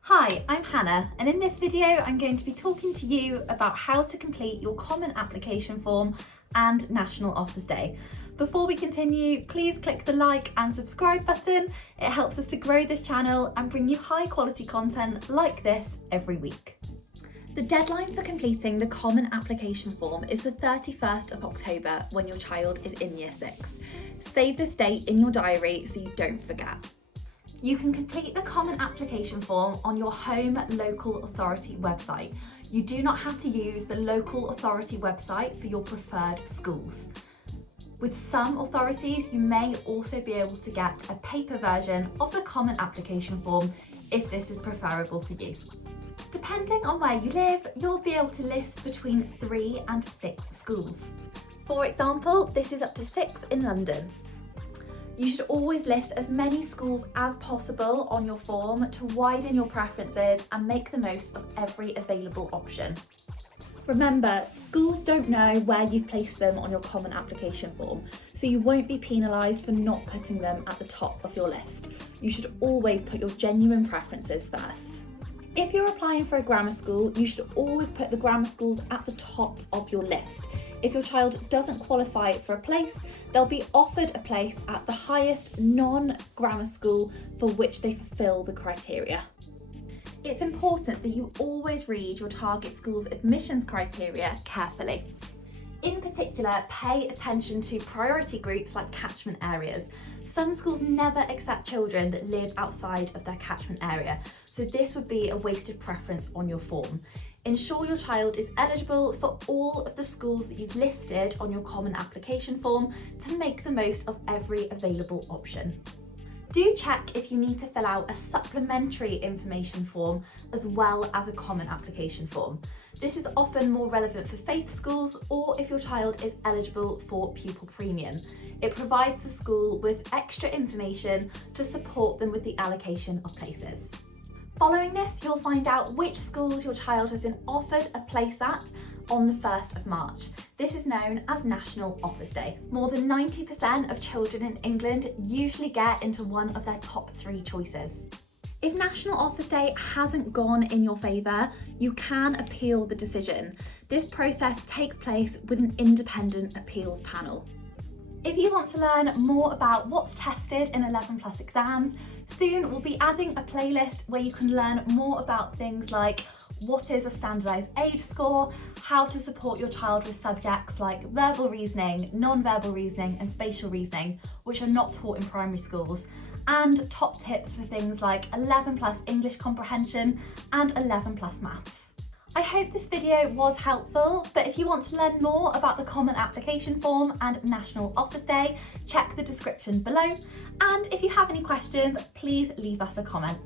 Hi, I'm Hannah, and in this video I'm going to be talking to you about how to complete your Common Application Form and National Offers Day. Before we continue, please click the like and subscribe button. It helps us to grow this channel and bring you high quality content like this every week. The deadline for completing the Common Application Form is the 31st of October when your child is in Year 6. Save this date in your diary so you don't forget. You can complete the Common Application Form on your home local authority website. You do not have to use the local authority website for your preferred schools. With some authorities, you may also be able to get a paper version of the Common Application Form if this is preferable for you. Depending on where you live, you'll be able to list between 3 and 6 schools. For example, this is up to 6 in London. You should always list as many schools as possible on your form to widen your preferences and make the most of every available option. Remember, schools don't know where you've placed them on your Common Application Form, so you won't be penalised for not putting them at the top of your list. You should always put your genuine preferences first. If you're applying for a grammar school, you should always put the grammar schools at the top of your list. If your child doesn't qualify for a place, they'll be offered a place at the highest non-grammar school for which they fulfil the criteria. It's important that you always read your target school's admissions criteria carefully. In particular, pay attention to priority groups like catchment areas. Some schools never accept children that live outside of their catchment area, so this would be a wasted preference on your form. Ensure your child is eligible for all of the schools that you've listed on your Common Application Form to make the most of every available option. Do check if you need to fill out a supplementary information form as well as a Common Application Form. This is often more relevant for faith schools or if your child is eligible for pupil premium. It provides the school with extra information to support them with the allocation of places. Following this, you'll find out which schools your child has been offered a place at on the 1st of March. This is known as National Offers Day. More than 90% of children in England usually get into one of their top 3 choices. If National Offers Day hasn't gone in your favour, you can appeal the decision. This process takes place with an independent appeals panel. If you want to learn more about what's tested in 11+ exams, soon we'll be adding a playlist where you can learn more about things like what is a standardised age score, how to support your child with subjects like verbal reasoning, non-verbal reasoning and spatial reasoning, which are not taught in primary schools, and top tips for things like 11+ English comprehension and 11+ maths. I hope this video was helpful, but if you want to learn more about the Common Application Form and National Offers Day, check the description below. And if you have any questions, please leave us a comment.